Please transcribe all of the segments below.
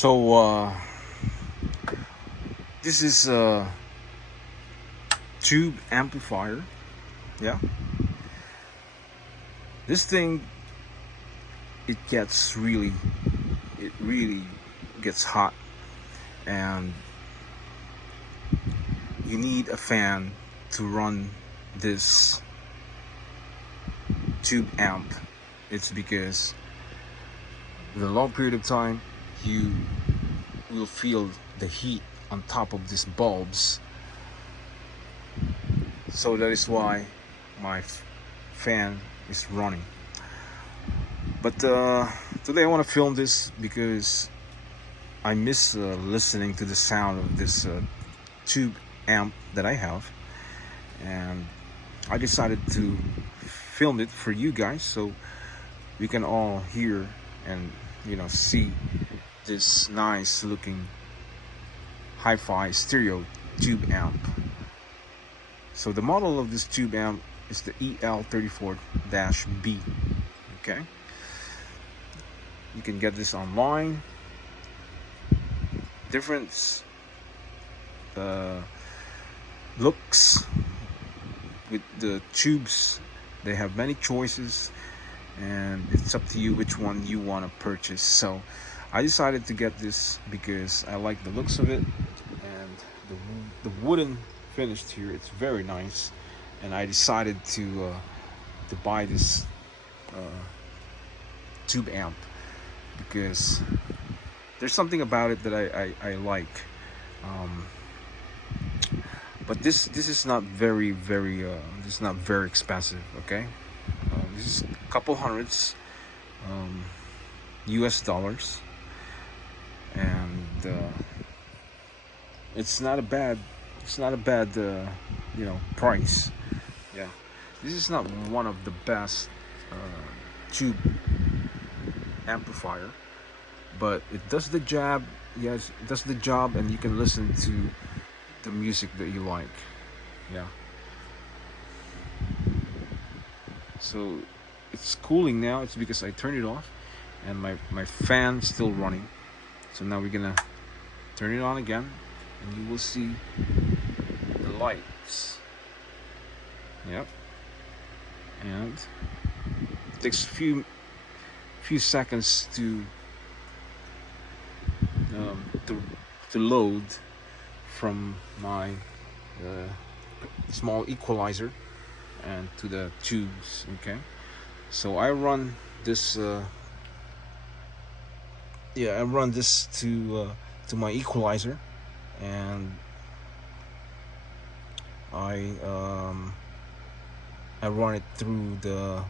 So this is a tube amplifier. Yeah, this thing, it really gets hot, and you need a fan to run this tube amp. It's because with a long period of time you will feel the heat on top of these bulbs. So that is why my fan is running. But today I want to film this because I miss listening to the sound of this tube amp that I have, and I decided to film it for you guys so we can all hear and see this nice looking hi-fi stereo tube amp. So the model of this tube amp is the EL34-B. Okay, you can get this online. Different looks with the tubes. They have many choices, and it's up to you which one you want to purchase. So I decided to get this because I like the looks of it, and the wooden finish here, it's very nice. And I decided to buy this tube amp because there's something about it that I like. But this is not very this is not very expensive. Okay, this is a couple hundreds US dollars, and it's not a bad price. Yeah, this is not one of the best tube amplifier, but it does the job. Yes, it does the job, and you can listen to the music that you like. Yeah, so it's cooling now. It's because I turned it off, and my fan's still running. So now we're gonna turn it on again, and you will see the lights. Yep. And it takes a few seconds to load from my small equalizer and to the tubes. Okay, so I run this to my equalizer, and I run it through the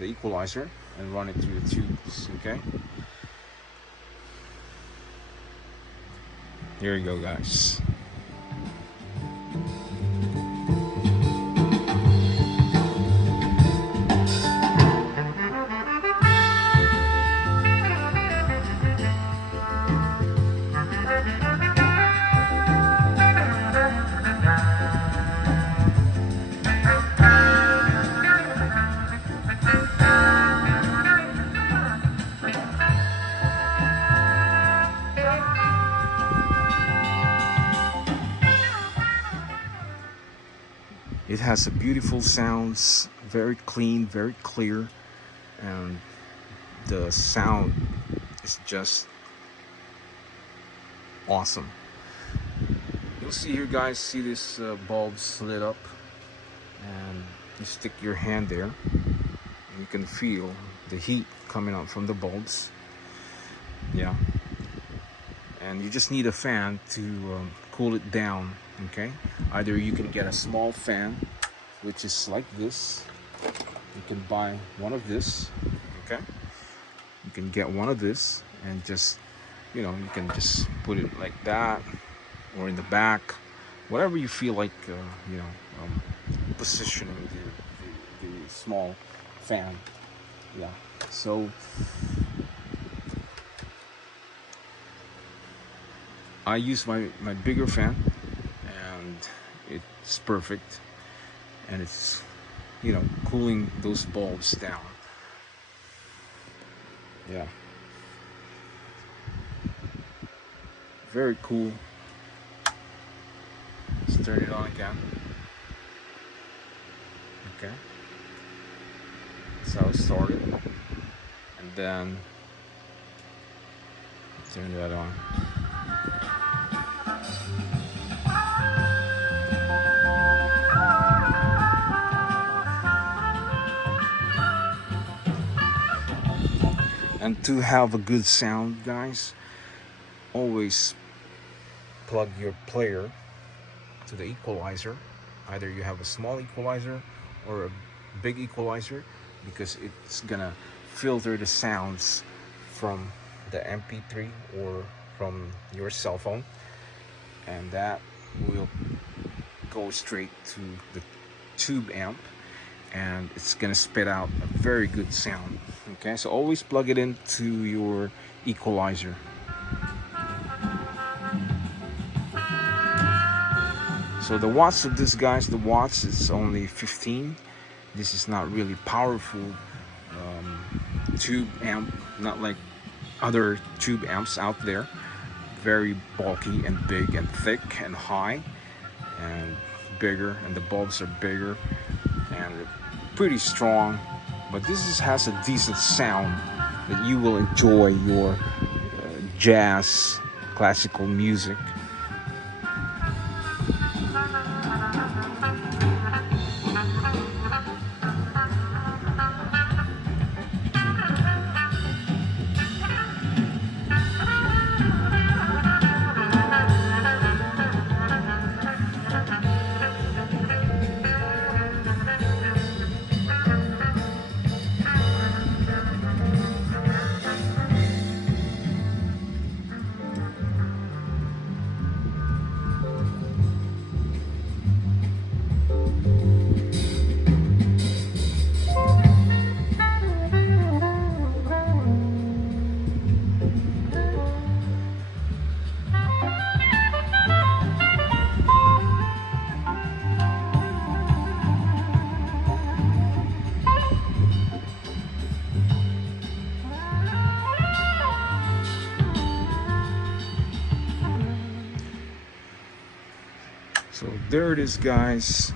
equalizer and run it through the tubes. Okay, here you go, guys. It has a beautiful sounds, very clean, very clear, and the sound is just awesome. You'll see here, guys, see this bulbs lit up, and you stick your hand there and you can feel the heat coming out from the bulbs. Yeah, and you just need a fan to cool it down. Okay, either you can get a small fan, which is like this. You can buy one of this. Okay, you can get one of this and just you can just put it like that, or in the back, whatever you feel like positioning the small fan. Yeah, so I use my bigger fan, and it's perfect, and it's cooling those bulbs down. Yeah, very cool. Let's turn it on again. Okay, that's how it started, and then turn that on. And to have a good sound, guys, always plug your player to the equalizer. Either you have a small equalizer or a big equalizer, because it's gonna filter the sounds from the MP3 or from your cell phone, and that will go straight to the tube amp, and it's gonna spit out a very good sound. Okay, so always plug it into your equalizer. So the watts of this, guys, the watts is only 15. This is not really powerful tube amp, not like other tube amps out there. Very bulky and big and thick and high and bigger, and the bulbs are bigger and pretty strong. But this has a decent sound that you will enjoy your jazz, classical music. So there it is, guys.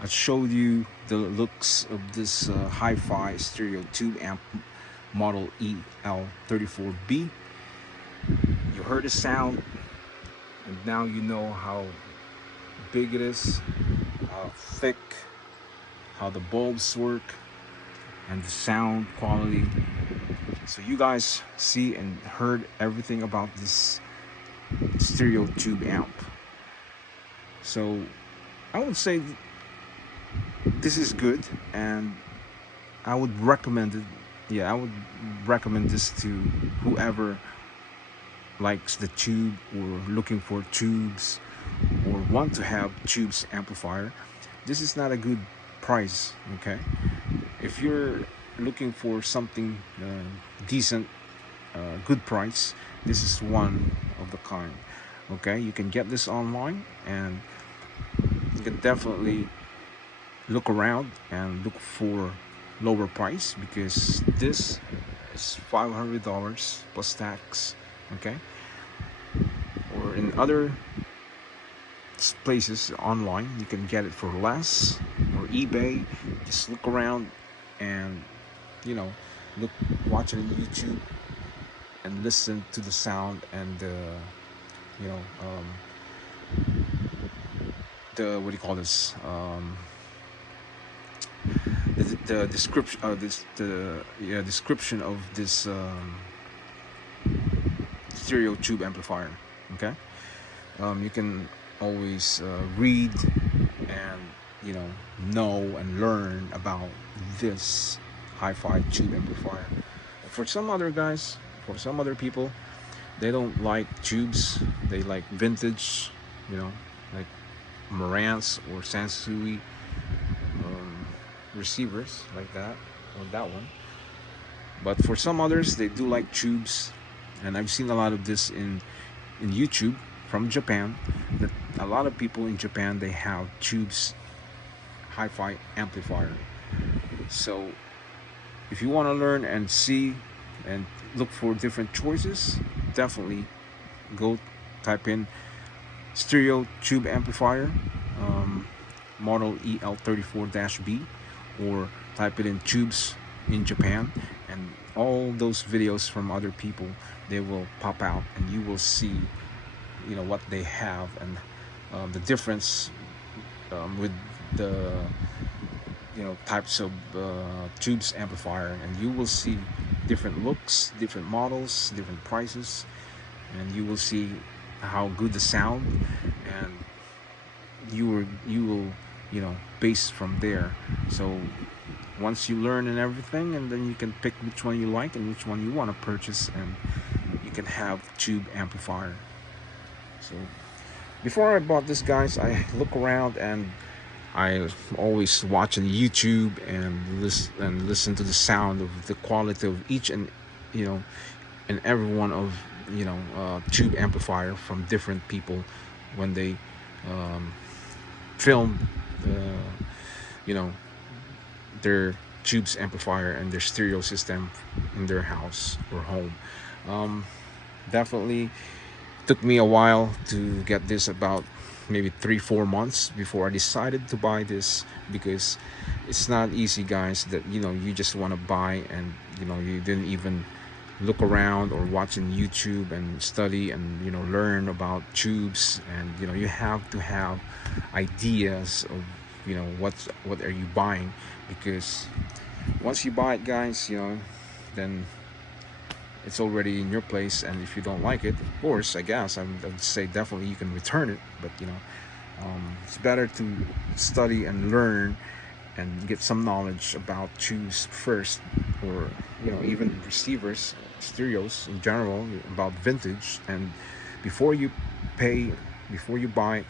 I showed you the looks of this hi-fi stereo tube amp model EL34-B. You heard the sound, and now you know how big it is, how thick, how the bulbs work, and the sound quality. So you guys see and heard everything about this stereo tube amp. So I would say this is good, and I would recommend it. Yeah, I would recommend this to whoever likes the tube or looking for tubes or want to have tubes amplifier. This is not a good price, okay? If you're looking for something decent, good price, this is one of the kind. Okay, you can get this online, and you can definitely look around and look for lower price, because this is $500 plus tax. Okay, or in other places online you can get it for less, or eBay. Just look around and watch it on YouTube and listen to the sound and the what do you call this, the description description of this stereo tube amplifier. Okay, you can always read and know and learn about this hi-fi tube amplifier. For some other guys, for some other people, they don't like tubes. They like vintage, like Marantz or Sansui receivers like that, or that one. But for some others, they do like tubes, and I've seen a lot of this in YouTube from Japan. That a lot of people in Japan, they have tubes hi-fi amplifier. So if you want to learn and see and look for different choices, definitely go type in stereo tube amplifier, model EL34-B, or type it in tubes in Japan, and all those videos from other people, they will pop out, and you will see, you know, what they have, and the difference with the, you know, types of tubes amplifier, and you will see different looks, different models, different prices, and you will see how good the sound, and you will, you know, base from there. So once you learn and everything, and then you can pick which one you like and which one you want to purchase, and you can have tube amplifier. So before I bought this, guys, I look around, and I always watching YouTube and listen to the sound of the quality of each and, you know, and every one of, you know, tube amplifier from different people when they film you know, their tubes amplifier and their stereo system in their house or home. Definitely took me a while to get this, about maybe 3-4 months before I decided to buy this, because it's not easy, guys, that, you know, you just want to buy, and, you know, you didn't even look around or watching YouTube and study and, you know, learn about tubes, and, you know, you have to have ideas of, you know, what are you buying, because once you buy it, guys, you know, then it's already in your place, and if you don't like it, of course, I guess I would say definitely you can return it, but, you know, it's better to study and learn and get some knowledge about tubes first, or, you know, even receivers, stereos in general, about vintage, and before you buy,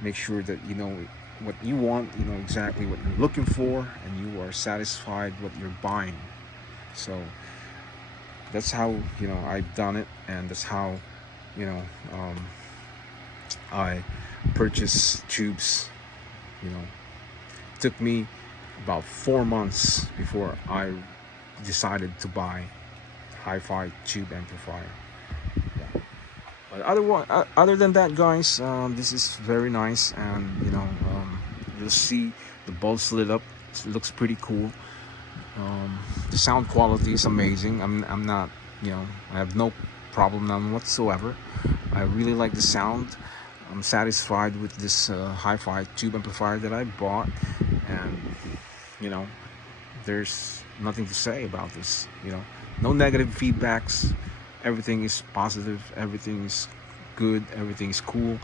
make sure that you know what you want, you know exactly what you're looking for, and you are satisfied what you're buying. So that's how, you know, I've done it, and that's how, you know, I purchase tubes. You know, it took me about 4 months before I decided to buy hi-fi tube amplifier. Yeah. But other than that, guys, this is very nice, and, you know, you'll see the bulbs lit up. It looks pretty cool. The sound quality is amazing. I'm not, you know, I have no problem, none whatsoever. I really like the sound. I'm satisfied with this hi-fi tube amplifier that I bought, and, you know, there's nothing to say about this. You know, no negative feedbacks. Everything is positive. Everything is good. Everything is cool.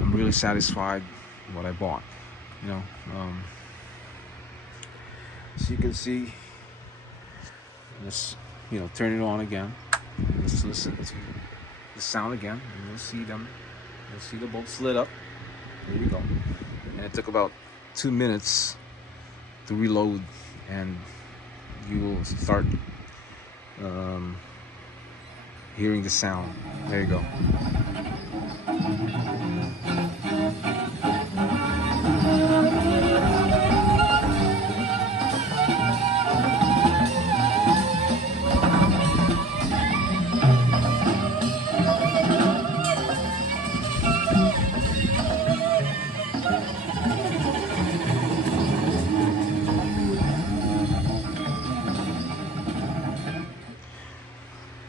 I'm really satisfied with what I bought. You know, as you can see, let's, you know, turn it on again. Let's listen to the sound again, and you'll see them. You'll see the bulbs lit up. There you go. And it took about 2 minutes to reload, and you will start hearing the sound. There you go.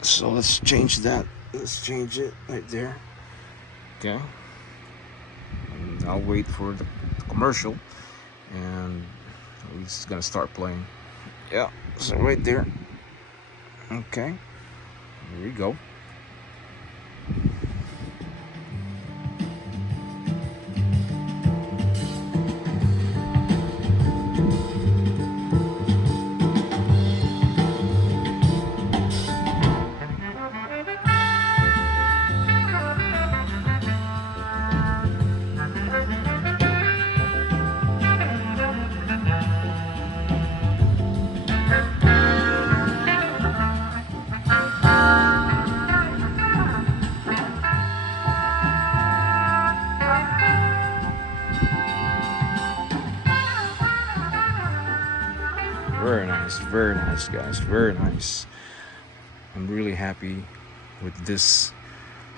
So let's change that. Let's change it right there. Okay. And I'll wait for the commercial, and it's gonna start playing. Yeah. So right there. Okay. Here we go. Very nice, guys. Very nice. I'm really happy with this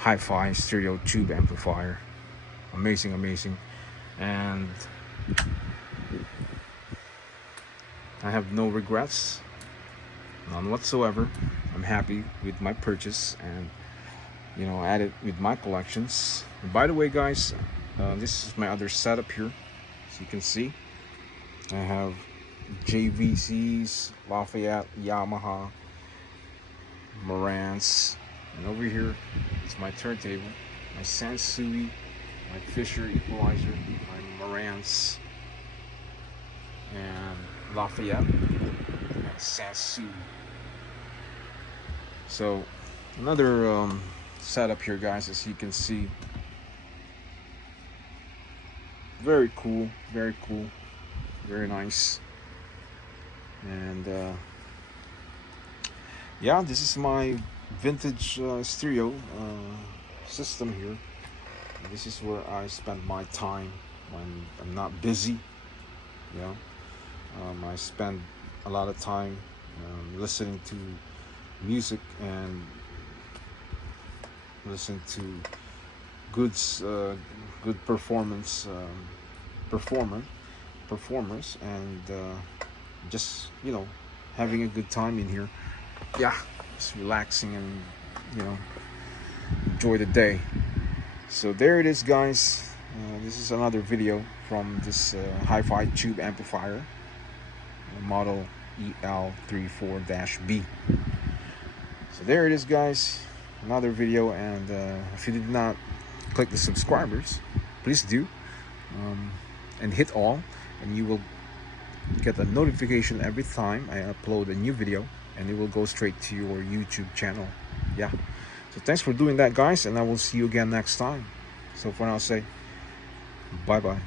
hi-fi stereo tube amplifier. Amazing, amazing. And I have no regrets, none whatsoever. I'm happy with my purchase, and add it with my collections. And by the way, guys, this is my other setup here. As you can see, I have JVCs, Lafayette, Yamaha, Marantz, and over here is my turntable, my Sansui, my Fisher equalizer, my Marantz, and Lafayette, and Sansui. So another setup here, guys, as you can see. Very cool, very cool, very nice. And yeah, this is my vintage stereo system here. This is where I spend my time when I'm not busy. I spend a lot of time listening to music and listen to good performers, and just having a good time in here. Yeah, just relaxing and enjoy the day. So there it is, guys. This is another video from this hi-fi tube amplifier, model EL34-B. So there it is, guys. Another video, and if you did not click the subscribers, please do, and hit all, and you will get a notification every time I upload a new video, and it will go straight to your YouTube channel. Yeah, so thanks for doing that, guys, and I will see you again next time. So for now, say bye bye.